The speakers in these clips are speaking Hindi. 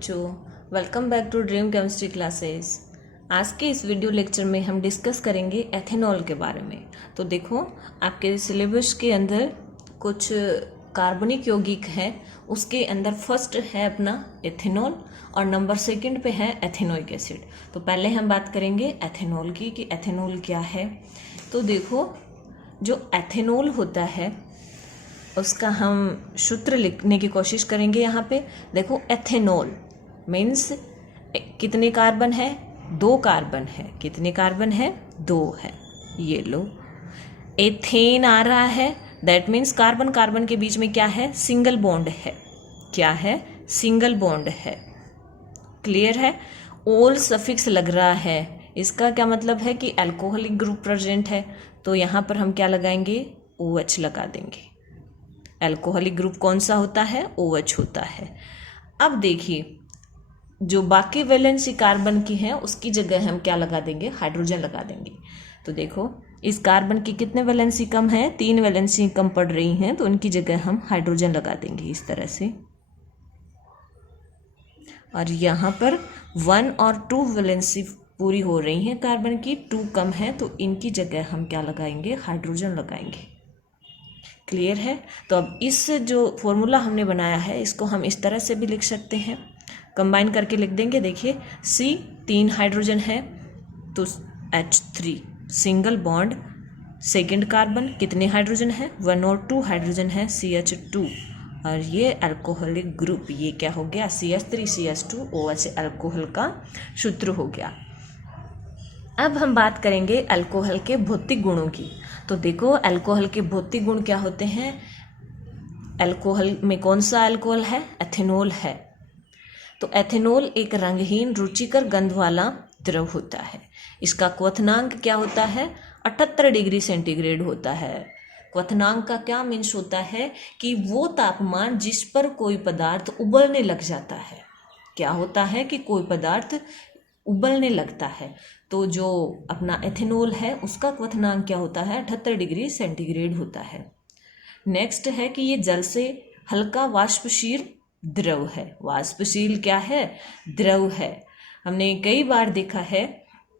बच्चों, welcome back to Dream Chemistry Classes. आज के इस वीडियो लेक्चर में हम डिस्कस करेंगे एथेनॉल के बारे में। तो देखो, आपके सिलेबस के अंदर कुछ कार्बनिक यौगिक है, उसके अंदर फर्स्ट है अपना एथेनॉल और नंबर सेकंड पे है एथेनोइक एसिड। तो पहले हम बात करेंगे एथेनॉल की कि एथेनॉल क्या है। तो देखो, जो एथेनॉल होता है उसका हम सूत्र लिखने की कोशिश करेंगे। यहाँ पे देखो, एथेनॉल मीन्स कितने कार्बन है? 2 कार्बन है। कितने कार्बन है? 2 है। ये लो, एथेन आ रहा है, दैट मीन्स कार्बन कार्बन के बीच में क्या है? सिंगल बॉन्ड है। क्या है? सिंगल बॉन्ड है। क्लियर है? ओल सफिक्स लग रहा है, इसका क्या मतलब है कि अल्कोहलिक ग्रुप प्रेजेंट है। तो यहाँ पर हम क्या लगाएंगे? OH लगा देंगे। अल्कोहलिक ग्रुप कौन सा होता है? OH होता है। अब देखिए, जो बाकी वैलेंसी कार्बन की है उसकी जगह हम क्या लगा देंगे? हाइड्रोजन लगा देंगे। तो देखो, इस कार्बन की कितने वैलेंसी कम है? 3 वैलेंसी कम पड़ रही हैं, तो उनकी जगह हम हाइड्रोजन लगा देंगे इस तरह से। और यहाँ पर 1 और 2 वैलेंसी पूरी हो रही हैं कार्बन की, 2 कम है, तो इनकी जगह हम क्या लगाएंगे? हाइड्रोजन लगाएंगे। क्लियर है? तो अब इस जो फॉर्मूला हमने बनाया है इसको हम इस तरह से भी लिख सकते हैं, कंबाइन करके लिख देंगे। देखिए, C 3 हाइड्रोजन है तो H3 single bond, second carbon कितने हाइड्रोजन है? 1 और 2 हाइड्रोजन है, CH2। और ये अल्कोहलिक ग्रुप, ये क्या हो गया? CH3 CH2 OH अल्कोहल का सूत्र हो गया। अब हम बात करेंगे अल्कोहल के भौतिक गुणों की। तो देखो, अल्कोहल के भौतिक गुण क्या होते हैं? अल्कोहल में कौन सा अल्कोहल है? एथेनॉल है। तो एथेनॉल एक रंगहीन रुचिकर गंध वाला द्रव होता है। इसका क्वथनांक क्या होता है? 78 डिग्री सेंटीग्रेड होता है। क्वथनांक का क्या मीन्स होता है कि वो तापमान जिस पर कोई पदार्थ उबलने लग जाता है। क्या होता है कि कोई पदार्थ उबलने लगता है, तो जो अपना एथेनॉल है उसका क्वथनांक क्या होता है? 78 डिग्री सेंटीग्रेड होता है। नेक्स्ट है कि ये जल से हल्का वाष्पशील द्रव है। वाष्पशील क्या है? द्रव है। हमने कई बार देखा है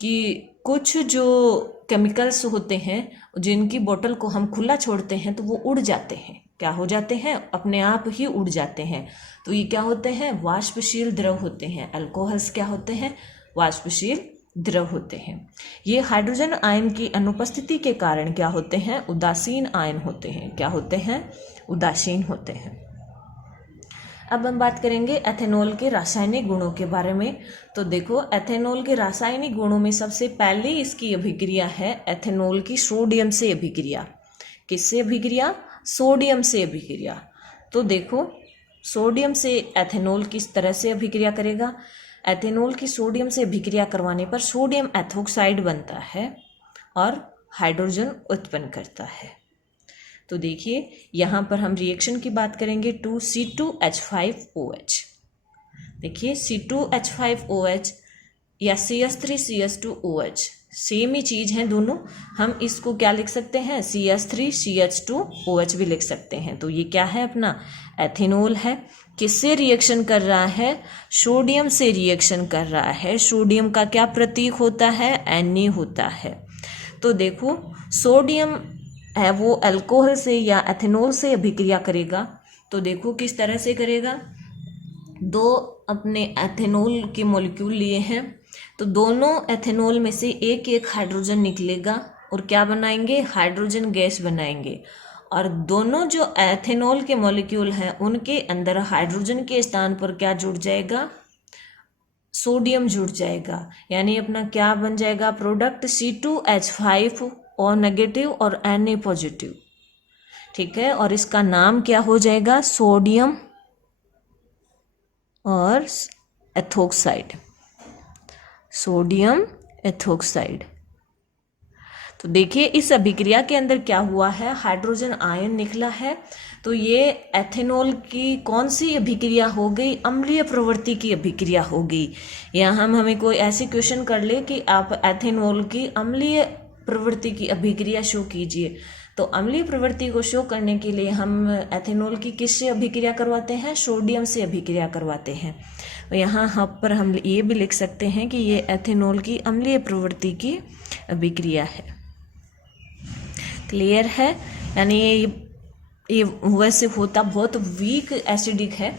कि कुछ जो केमिकल्स होते हैं जिनकी बोतल को हम खुला छोड़ते हैं तो वो उड़ जाते हैं। क्या हो जाते हैं? अपने आप ही उड़ जाते हैं। तो ये क्या होते हैं? वाष्पशील द्रव होते हैं। अल्कोहल्स क्या होते हैं? वाष्पशील द्रव होते हैं। ये हाइड्रोजन आयन की अनुपस्थिति के कारण क्या होते हैं? उदासीन आयन होते हैं। क्या होते हैं? उदासीन होते हैं। अब हम बात करेंगे एथेनॉल के रासायनिक गुणों के बारे में। तो देखो, एथेनॉल के रासायनिक गुणों में सबसे पहले इसकी अभिक्रिया है एथेनॉल की सोडियम से अभिक्रिया। किससे अभिक्रिया? सोडियम से अभिक्रिया। तो देखो, सोडियम से एथेनॉल किस तरह से अभिक्रिया करेगा? एथेनॉल की सोडियम से अभिक्रिया करवाने पर सोडियम एथोक्साइड बनता है और हाइड्रोजन उत्पन्न करता है। तो देखिए, यहाँ पर हम रिएक्शन की बात करेंगे। 2C2H5OH। देखिए, C2H5OH या CH3CH2OH सेम ही चीज़ है दोनों। हम इसको क्या लिख सकते हैं? CH3CH2OH भी लिख सकते हैं। तो ये क्या है? अपना एथेनॉल है। किससे रिएक्शन कर रहा है? सोडियम से रिएक्शन कर रहा है। सोडियम का क्या प्रतीक होता है? Na होता है। तो देखो, सोडियम है वो अल्कोहल से या एथेनॉल से अभिक्रिया करेगा। तो देखो किस तरह से करेगा। 2 अपने एथेनॉल के मॉलिक्यूल लिए हैं, तो दोनों एथेनॉल में से एक एक हाइड्रोजन निकलेगा और क्या बनाएंगे? हाइड्रोजन गैस बनाएंगे। और दोनों जो एथेनॉल के मॉलिक्यूल हैं उनके अंदर हाइड्रोजन के स्थान पर क्या जुड़ जाएगा? सोडियम जुड़ जाएगा। यानी अपना क्या बन जाएगा प्रोडक्ट? C2H5 और नेगेटिव और Na पॉजिटिव। ठीक है, और इसका नाम क्या हो जाएगा? सोडियम और एथोक्साइड। Sodium ethoxide. तो देखिए, इस अभिक्रिया के अंदर क्या हुआ है? हाइड्रोजन आयन निकला है। तो ये एथेनॉल की कौन सी अभिक्रिया हो गई? अम्लीय प्रवृत्ति की अभिक्रिया हो गई। या हमें कोई ऐसी क्वेश्चन कर ले कि आप एथेनॉल की अम्लीय प्रवृत्ति की अभिक्रिया शो कीजिए, तो अम्लीय प्रवृत्ति को शो करने के लिए हम एथेनॉल की किससे अभिक्रिया करवाते हैं? सोडियम से अभिक्रिया करवाते हैं। यहाँ पर हम ये भी लिख सकते हैं कि ये एथेनॉल की अम्लीय प्रवृत्ति की अभिक्रिया है। क्लियर है? यानी ये वैसे होता बहुत वीक एसिडिक है,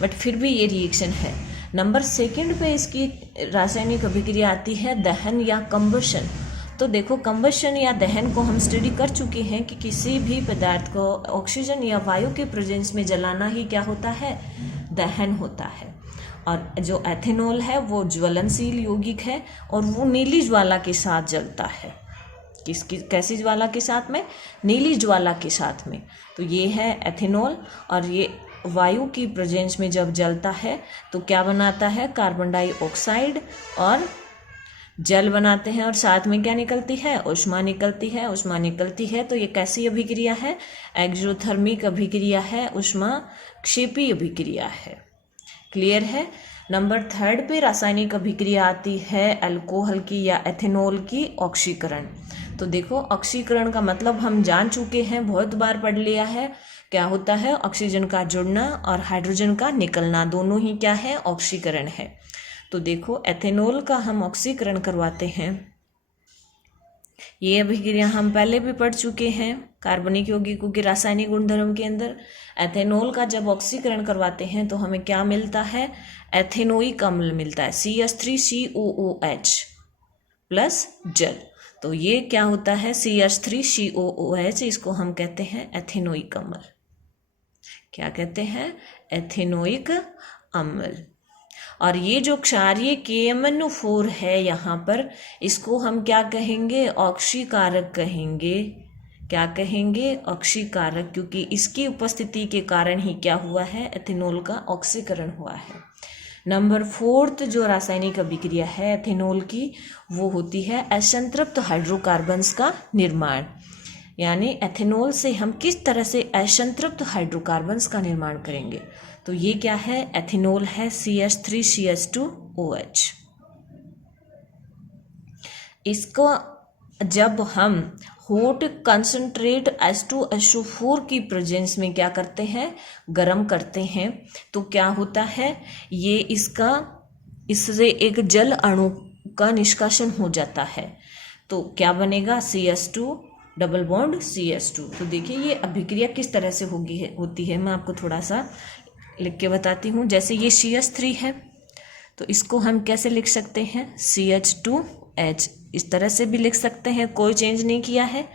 बट फिर भी ये रिएक्शन है। नंबर 2 पे इसकी रासायनिक अभिक्रिया आती है दहन या कंबशन। तो देखो, कंबशन या दहन को हम स्टडी कर चुके हैं कि किसी भी पदार्थ को ऑक्सीजन या वायु के प्रेजेंस में जलाना ही क्या होता है? दहन होता है। और जो एथेनॉल है वो ज्वलनशील यौगिक है और वो नीली ज्वाला के साथ जलता है। कैसी ज्वाला के साथ में? नीली ज्वाला के साथ में। तो ये है एथेनॉल, और ये वायु की प्रेजेंस में जब जलता है तो क्या बनाता है? कार्बन डाइऑक्साइड और जल बनाते हैं, और साथ में क्या निकलती है? ऊष्मा निकलती है। ऊष्मा निकलती है तो ये कैसी अभिक्रिया है? एक्सोथर्मिक अभिक्रिया है, ऊष्मा क्षेपी अभिक्रिया है। क्लियर है? नंबर 3 पे रासायनिक अभिक्रिया आती है अल्कोहल की या एथेनॉल की ऑक्सीकरण। तो देखो, ऑक्सीकरण का मतलब हम जान चुके हैं, बहुत बार पढ़ लिया है। क्या होता है? ऑक्सीजन का जुड़ना और हाइड्रोजन का निकलना, दोनों ही क्या है? ऑक्सीकरण है। तो देखो, एथेनॉल का हम ऑक्सीकरण करवाते हैं। ये अभिक्रिया हम पहले भी पढ़ चुके हैं कार्बनिक यौगिकों के रासायनिक गुणधर्म के अंदर। एथेनॉल का जब ऑक्सीकरण करवाते हैं तो हमें क्या मिलता है? एथेनोइक अम्ल मिलता है, CH3COOH प्लस जल। तो ये क्या होता है? CH3COOH, इसको हम कहते हैं एथेनोइक अम्ल। क्या कहते हैं? एथेनोइक अम्ल। और ये जो क्षारीय KMnO4 है यहाँ पर, इसको हम क्या कहेंगे? ऑक्सीकारक कहेंगे। क्या कहेंगे? ऑक्सीकारक, क्योंकि इसकी उपस्थिति के कारण ही क्या हुआ है? एथेनॉल का ऑक्सीकरण हुआ है। नंबर 4 जो रासायनिक अभिक्रिया है एथेनॉल की, वो होती है असंतृप्त हाइड्रोकार्बन्स का निर्माण। यानी एथेनॉल से हम किस तरह से असंतृप्त हाइड्रोकार्बन्स का निर्माण करेंगे? तो ये क्या है? एथेनॉल है CH3CH2OH। इसको जब हम हॉट कंसंट्रेट H2SO4 की प्रेजेंस में क्या करते हैं? गर्म करते हैं, तो क्या होता है? ये इससे एक जल अणु का निष्कासन हो जाता है। तो क्या बनेगा? CH2 double bond CH2। तो देखिए ये अभिक्रिया किस तरह से होती है, मैं आपको थोड़ा सा लिख के बताती हूँ। जैसे ये CH3 है तो इसको हम कैसे लिख सकते हैं? CH2H, इस तरह से भी लिख सकते हैं, कोई चेंज नहीं किया है।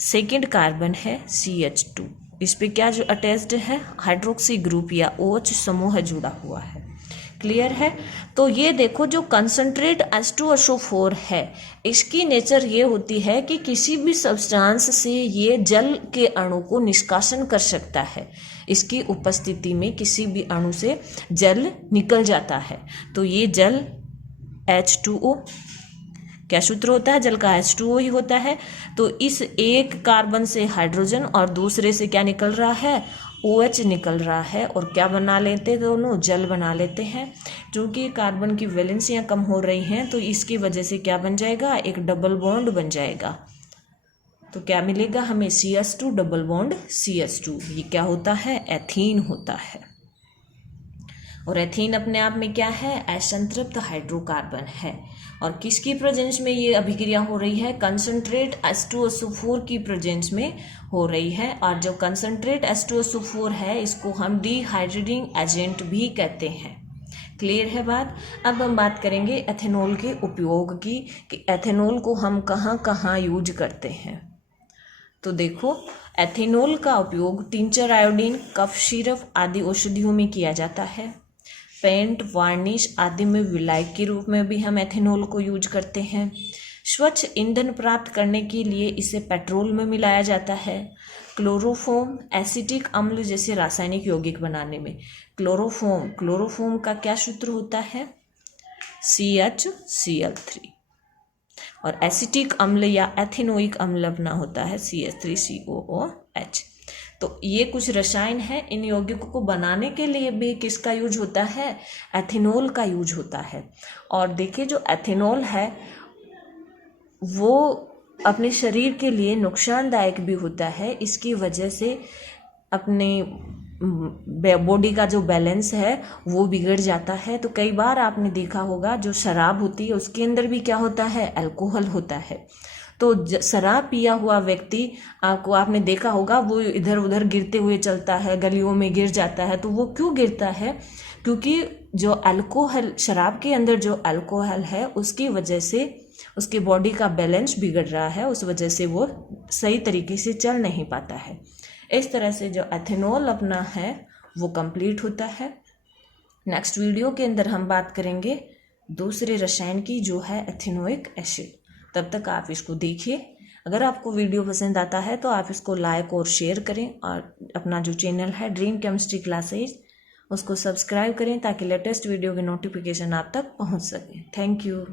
सेकंड कार्बन है CH2, इस पे क्या जो अटैच्ड है? हाइड्रोक्सी ग्रुप या OH समूह जुड़ा हुआ है। क्लियर है? तो ये देखो, जो कंसंट्रेट H2SO4 है, इसकी नेचर ये होती है कि किसी भी सब्सटेंस से ये जल के अणु को निष्कासन कर सकता है। इसकी उपस्थिति में किसी भी अणु से जल निकल जाता है। तो ये जल H2O, क्या सूत्र होता है? जल का H2O ही होता है। तो इस एक कार्बन से हाइड्रोजन और दूसरे से क्या निकल रहा है? OH निकल रहा है, और क्या बना लेते हैं? दोनों जल बना लेते हैं। क्योंकि कार्बन की वैलेंसियाँ कम हो रही हैं तो इसकी वजह से क्या बन जाएगा? एक डबल बॉन्ड बन जाएगा। तो क्या मिलेगा हमें? CH2 double bond CH2। ये क्या होता है? एथीन होता है। और एथीन अपने आप में क्या है? असंतृप्त हाइड्रोकार्बन है। और किसकी प्रेजेंस में ये अभिक्रिया हो रही है? कंसंट्रेट H2SO4 की प्रेजेंस में हो रही है। और जो कंसंट्रेट H2SO4 है, इसको हम डिहाइड्रेटिंग एजेंट भी कहते हैं। क्लियर है बात? अब हम बात करेंगे एथेनॉल के उपयोग की, कि एथेनॉल को हम कहाँ कहाँ यूज करते हैं। तो देखो, एथेनॉल का उपयोग टिंचर, आयोडीन, कफ सिरप आदि औषधियों में किया जाता है। पेंट, वार्निश आदि में विलायक के रूप में भी हम एथेनॉल को यूज करते हैं। स्वच्छ ईंधन प्राप्त करने के लिए इसे पेट्रोल में मिलाया जाता है। क्लोरोफॉर्म, एसिटिक अम्ल जैसे रासायनिक यौगिक बनाने में क्लोरोफॉर्म का क्या सूत्र होता है? CHCl3। और एसिटिक अम्ल या एथेनोइक अम्ल अपना होता है CH3COOH। तो ये कुछ रसायन है, इन यौगिकों को बनाने के लिए भी किसका यूज होता है? एथेनॉल का यूज होता है। और देखिए, जो एथेनॉल है वो अपने शरीर के लिए नुकसानदायक भी होता है। इसकी वजह से अपने बॉडी का जो बैलेंस है वो बिगड़ जाता है। तो कई बार आपने देखा होगा जो शराब होती है उसके अंदर भी क्या होता है, अल्कोहल होता है। तो शराब पिया हुआ व्यक्ति आपने देखा होगा वो इधर उधर गिरते हुए चलता है, गलियों में गिर जाता है। तो वो क्यों गिरता है, क्योंकि जो अल्कोहल, शराब के अंदर जो अल्कोहल है उसकी वजह से उसकी बॉडी का बैलेंस बिगड़ रहा है, उस वजह से वो सही तरीके से चल नहीं पाता है। इस तरह से जो एथेनॉल अपना है वो कंप्लीट होता है। नेक्स्ट वीडियो के अंदर हम बात करेंगे दूसरे रसायन की जो है एथेनोइक एसिड। तब तक आप इसको देखिए। अगर आपको वीडियो पसंद आता है तो आप इसको लाइक और शेयर करें, और अपना जो चैनल है ड्रीम केमिस्ट्री क्लासेज उसको सब्सक्राइब करें ताकि लेटेस्ट वीडियो की नोटिफिकेशन आप तक पहुंच सके। Thank you.